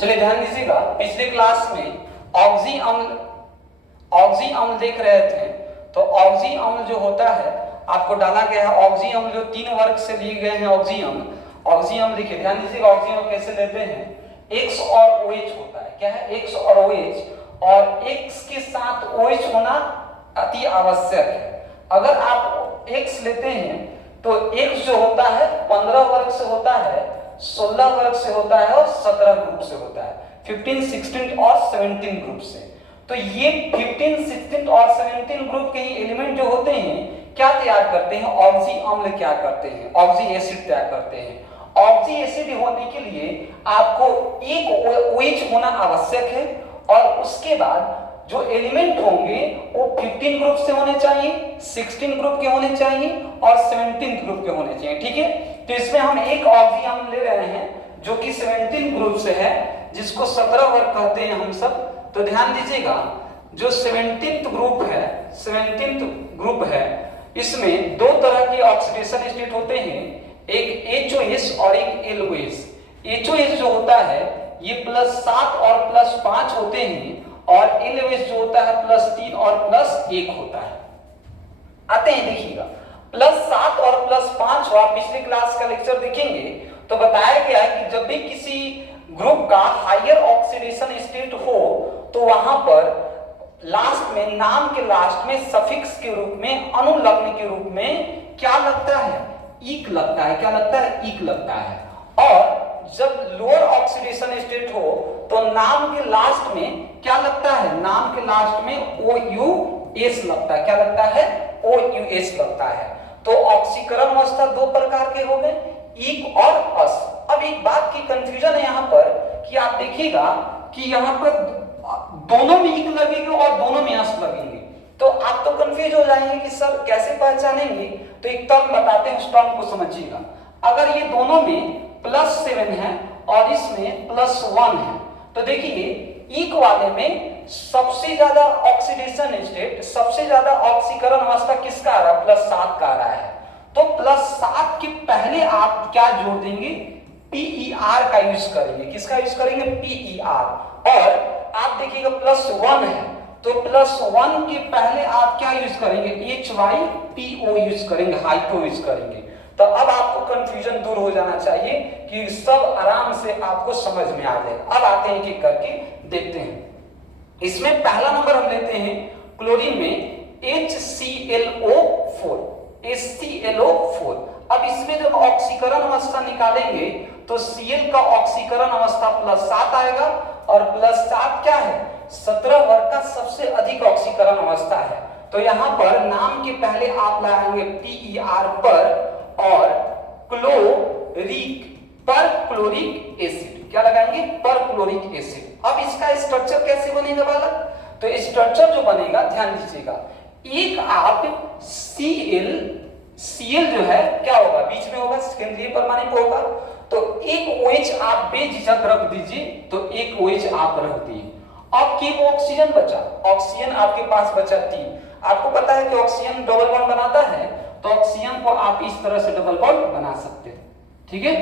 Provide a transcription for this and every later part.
चलिए ध्यान दीजिएगा, पिछले क्लास में ऑक्सी अम्ल देख रहे थे। तो ऑक्सी अम्ल जो होता है आपको डाला गया है ऑक्सी अम्ल जो 3 वर्ग से लिए गए हैं। ऑक्सी अम्ल देखिए, ध्यान दीजिएगा ऑक्सी अम्ल कैसे लेते हैं। X और OH होता है, क्या है X और OH, और X के साथ OH होना अति आवश्यक है। अगर आप X लेते हैं तो X जो होता है 15 वर्ग से होता है, 16 वर्ग से होता है और 17 ग्रुप से होता है, 15, 16 और 17 ग्रुप से। तो ये 15, 16 और 17 ग्रुप के ही एलिमेंट जो होते हैं क्या तैयार करते हैं, ऑक्सी अम्ल क्या करते हैं, ऑक्सी एसिड तैयार करते हैं। ऑक्सी एसिड होने के लिए आपको एक OH होना आवश्यक है, और उसके बाद जो एलिमेंट होंगे वो 15 ग्रुप से होने चाहिए, 16 ग्रुप के होने चाहिए और 17 ग्रुप के होने चाहिए। ठीक है, तो इसमें हम एक ऑक्सी अम्ल ले रहे हैं जो कि 17 ग्रुप से है, जिसको 17 वर्ग कहते हैं हम सब। तो ध्यान दीजिएगा, जो 17th ग्रुप है इसमें दो तरह के ऑक्सीडेशन स्टेट होते हैं, एक HOS और एक LOS। HOS जो होता है ये +7 और +5 होते हैं, और LOS जो होता है +3 और +1 होता है। आते हैं, देखिएगा +7 और +5 आप पिछले क्लास का लेक्चर देखेंगे तो बताया गया है कि जब भी किसी ग्रुप का हायर ऑक्सीडेशन स्टेट हो तो वहां पर लास्ट में, नाम के लास्ट में सफिक्स के रूप में, अनुलग्न के रूप में क्या लगता है, ईक लगता है। क्या लगता है, ईक लगता है। और जब लोअर ऑक्सीडेशन स्टेट हो तो नाम के लास्ट में क्या लगता है, नाम के लास्ट में OUS लगता है। क्या लगता है, OUS लगता है। तो ऑक्सीकरण अवस्था दो प्रकार के हो गए, ईक और अस। अब एक बात की कंफ्यूजन है यहाँ पर कि आप देखिएगा कि यहाँ पर दोनों में ईक लगेंगे और दोनों में अस लगेंगे, तो आप तो कंफ्यूज हो जाएंगे कि सर कैसे पहचानेंगे। तो एक टर्म बताते हैं, उस टर्म को समझिएगा। अगर ये दोनों में +7 है और इसमें +1 है, तो देखिए ईक वाले में सबसे ज्यादा ऑक्सीडेशन स्टेट, सबसे ज्यादा ऑक्सीकरण अवस्था किसका आ रहा है, +7 का आ रहा है। तो +7 के पहले आप क्या जोड़ देंगे, PER का यूज करेंगे। किसका यूज करेंगे, PER। और आप देखिएगा +1 है तो +1 के पहले आप क्या यूज करेंगे, HYPO यूज करेंगे, हाइपो यूज करेंगे। तो अब आपको कंफ्यूजन दूर हो जाना चाहिए कि सब आराम से आपको समझ में आ जाए। अब आते हैं एक करके देखते हैं। इसमें पहला नंबर हम लेते हैं क्लोरीन में HClO4। अब इसमें जब ऑक्सीकरण अवस्था निकालेंगे तो Cl का ऑक्सीकरण अवस्था +7 आएगा, और +7 क्या है, 17 वर्ग का सबसे अधिक ऑक्सीकरण अवस्था है। तो यहाँ पर नाम के पहले आप लगाएंगे PER पर, और क्लोरिक एसिड। क्या लगाएंगे, पर क्लोरिक एसिड। अब इसका स्ट्रक्चर कैसे बनेगा बालक, तो स्ट्रक्चर जो बनेगा ध्यान दीजिएगा, एक आप Cl जो है क्या होगा, बीच में होगा, केंद्रीय परमाणु होगा। तो एक OH आप बेझिझक रख दीजिए, तो एक OH आप रख दिए। अब केवल ऑक्सीजन बचा, ऑक्सीजन आपके पास बचा 3। आपको पता है कि ऑक्सीजन डबल बॉन्ड बनाता है, तो ऑक्सीजन को आप इस तरह से डबल बॉन्ड बना सकते हैं। ठीक है,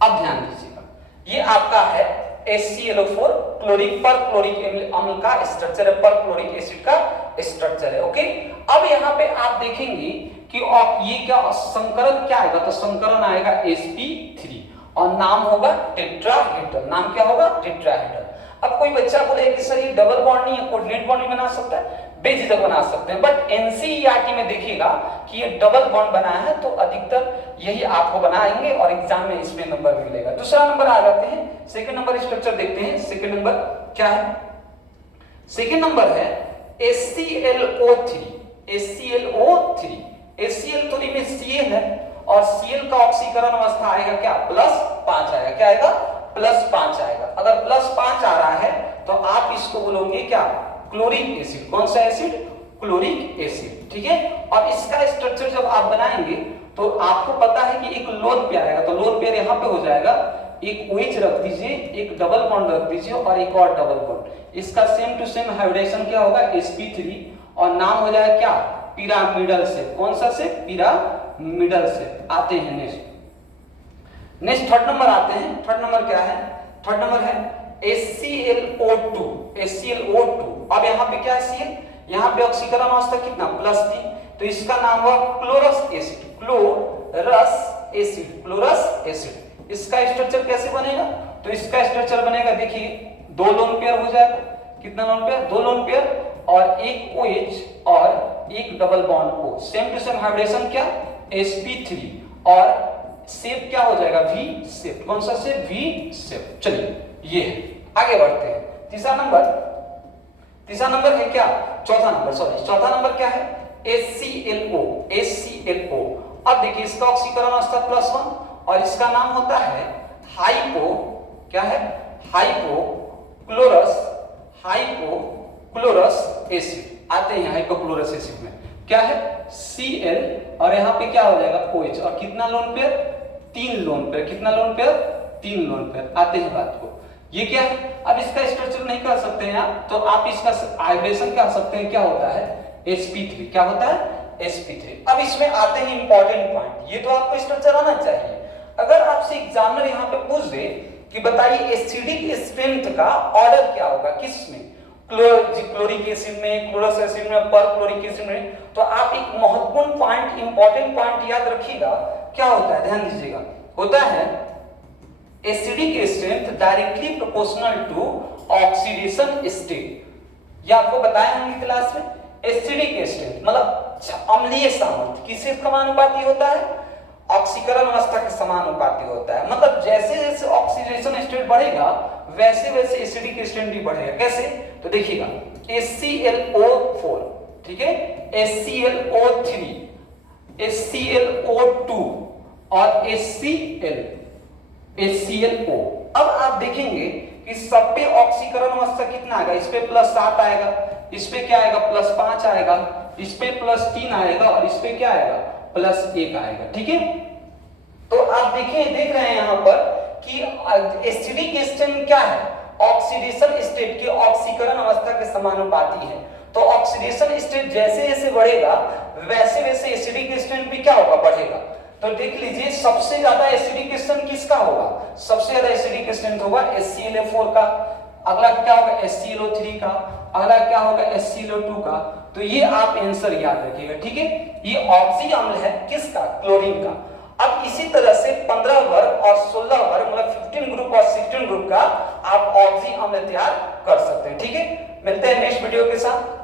अब ध्यान दीजिएगा, ये आपका है HClO4 क्लोरिक अम्ल का स्ट्रक्चर है, पर क्लोरिक एसिड का स्ट्रक्चर है। ओके, अब यहाँ पे आप देखेंगे कि ये क्या संकरण क्या आएगा, तो संकरण आएगा sp3 और नाम होगा टेट्राहेड्रल। नाम क्या होगा, टेट्राहेड्रल। अब कोई बच्चा बोले कि सर ये डबल बॉन्ड नहीं है, कोऑर्डिनेट बॉन्ड नहीं बना सकता है, बेझिझक बना सकते हैं, बट NCERT में देखिएगा कि ये डबल बॉन्ड बना है, तो अधिकतर यही आपको बनाएंगे और एग्जाम में इसमें नंबर मिलेगा। दूसरा नंबर आ जाते हैं, सेकंड नंबर स्ट्रक्चर देखते हैं। सेकंड नंबर क्या है, सेकंड नंबर है HClO3। HCl3 में Cl है, और Cl का ऑक्सीकरण अवस्था आएगा क्या, +5 आएगा। क्या आएगा, +5 आएगा। अगर +5 आ रहा है तो आप इसको बोलोगे क्या, क्लोरिक एसिड। कौन सा एसिड, क्लोरिक एसिड। ठीक है, और इसका स्ट्रक्चर जब आप बनाएंगे तो आपको पता है कि एक लोन पेयर आएगा, तो लोन पेयर यहाँ पे हो जाएगा, एक OH रख दीजिए, एक डबल बॉन्ड रख दीजिए और एक और डबल बॉन्ड। इसका सेम टू सेम हाइब्रिडेशन क्या होगा, sp3, और नाम हो जाएगा क्या, पिरामिडल से। कौन सा से, पिरामिडल से। आते हैं नेक्स्ट थर्ड नंबर आते हैं। थर्ड नंबर क्या है, थर्ड नंबर है HClO2, HClO2। अब यहाँ पे क्या है Cl, यहाँ पे ऑक्सीकरण अवस्था कितना +3, तो इसका नाम हुआ chlorous acid, chlorous acid, chlorous acid. इसका स्ट्रक्चर कैसे बनेगा, तो इसका स्ट्रक्चर बनेगा, देखिए 2 लोन पेयर हो जाएगा, कितना लोन पेयर, 2 लोन पेयर और एक OH और एक double bond O, same to same hybridisation क्या sp3 और शेप क्या हो जाएगा V शेप, कौन सा शेप, V शेप। चलिए ये है, आगे बढ़ते हैं। तीसरा नंबर है क्या, चौथा नंबर क्या है HClO, HClO। अब देखिए इसका ऑक्सीकरण अवस्था +1 और इसका नाम होता है हाइपो, क्या है, हाइपोक्लोरस एसिड। आते हैं हाइपोक्लोरस एसिड में क्या है Cl और यहाँ पे क्या हो जाएगा OH और कितना लोन पेयर, 3 लोन पेयर, कितना लोन पेयर, 3 लोन पेयर। आते हैं बात को, ये क्या है, अब इसका स्ट्रक्चर नहीं कर सकते हैं आप, तो आप इसका हाइब्रिडेशन कर सकते हैं, क्या होता है sp3, क्या होता है sp3। अब इसमें आते हैं इंपॉर्टेंट पॉइंट, ये तो आपको स्ट्रक्चर आना चाहिए। अगर आपसे एग्जामिनर यहाँ पे पूछ दे कि बताइए एसिडिक स्ट्रेंथ का ऑर्डर क्या होगा, किसमें, क्लोरिक एसिड में, क्लोरस एसिड में, परक्लोरिक एसिड में, तो आप एक महत्वपूर्ण पॉइंट, इंपॉर्टेंट पॉइंट याद रखिएगा, क्या होता है, ध्यान दीजिएगा, होता है acidic strength directly proportional to oxidation state. ये आपको बताया होंगे क्लास में, एसिडिक स्ट्रेंथ मतलब अम्लीय सामर्थ्य किससे समानुपाती होता है, ऑक्सीकरण अवस्था के समानुपाती होता है। मतलब जैसे जैसे ऑक्सीडेशन स्टेट बढ़ेगा वैसे वैसे एसिडिक स्ट्रेंथ भी बढ़ेगा। कैसे, तो देखिएगा HClO4, ठीक है, HClO3, HClO2 और HClO। अब आप देखेंगे कि सब पे ऑक्सीकरण अवस्था कितना आएगा, इस पे +7 आएगा, इस पे क्या आएगा +5 आएगा, इस पे +3 आएगा और इस पे क्या आएगा +1 आएगा। ठीक है, तो आप देख रहे हैं यहाँ पर कि एसिडिक स्ट्रेंथ क्या है, ऑक्सीडेशन स्टेट के ऑक्सीकरण अवस्था के समानुपाती है। तो ऑक्सीडेशन स्टेट जैसे जैसे बढ़ेगा वैसे वैसे एसिडिक स्ट्रेंथ भी क्या होगा, बढ़ेगा। तो देख लीजिए सबसे ज्यादा एसिडिक स्ट्रेंथ किसका होगा, सबसे ज्यादा एसिडिक स्ट्रेंथ होगा HClO4 का, अगला क्या होगा HClO3 का, अगला क्या होगा HClO2 का। तो ये आप आंसर याद रखिएगा, ठीक है। ये ऑक्सी अम्ल है किसका, क्लोरीन का। अब इसी तरह से 15 वर्ग और 16 वर्ग मतलब 15 ग्रुप और 16 ग्रुप का आप ऑक्सी अम्ल तैयार कर सकते हैं। ठीक है, मिलते हैं नेक्स्ट वीडियो के साथ।